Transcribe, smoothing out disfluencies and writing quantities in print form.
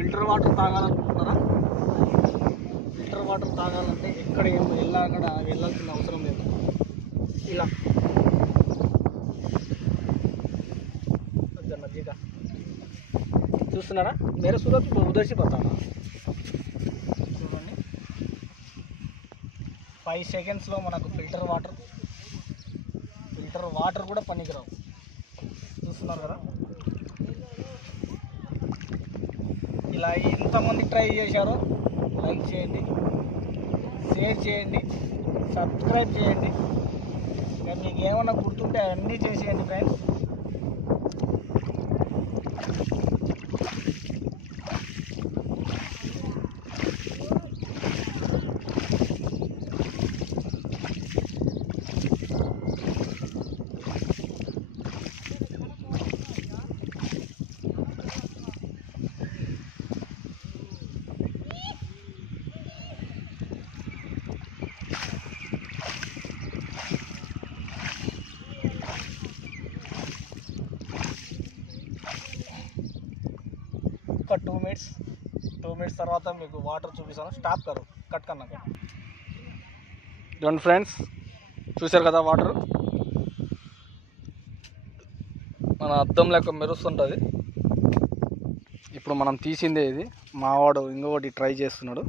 Filter water తాగాలనుకుంటున్నారా? Filter water తాగాలంటే ఎక్కడ వెళ్ళాల్సిన అవసరం లేదు. ఇలా నదిగా చూస్తున్నారా, మేరే సూరత్ ఉదర్సి పడతాను చూడండి. 5 సెకండ్స్లో మనకు ఫిల్టర్ వాటర్ కూడా పనికిరావు. చూస్తున్నారు కదా, ఇలా ఎంతమంది ట్రై చేశారో లైక్ చేయండి, షేర్ చేయండి, సబ్స్క్రైబ్ చేయండి. ఇంకా మీకు ఏమన్నా గుర్తుంటే అవన్నీ చేసేయండి ఫ్రెండ్స్. ఒక 2 మినిట్స్ తర్వాత మీకు వాటర్ చూపిస్తాను. స్టాప్ కరు కట్ కన్నాక చూడండి ఫ్రెండ్స్, చూశారు కదా వాటర్ మన అద్దం లెక్క మెరుస్తుంటుంది. ఇప్పుడు మనం తీసిందే ఇది. మావాడు ఇంకొకటి ట్రై చేస్తున్నాడు.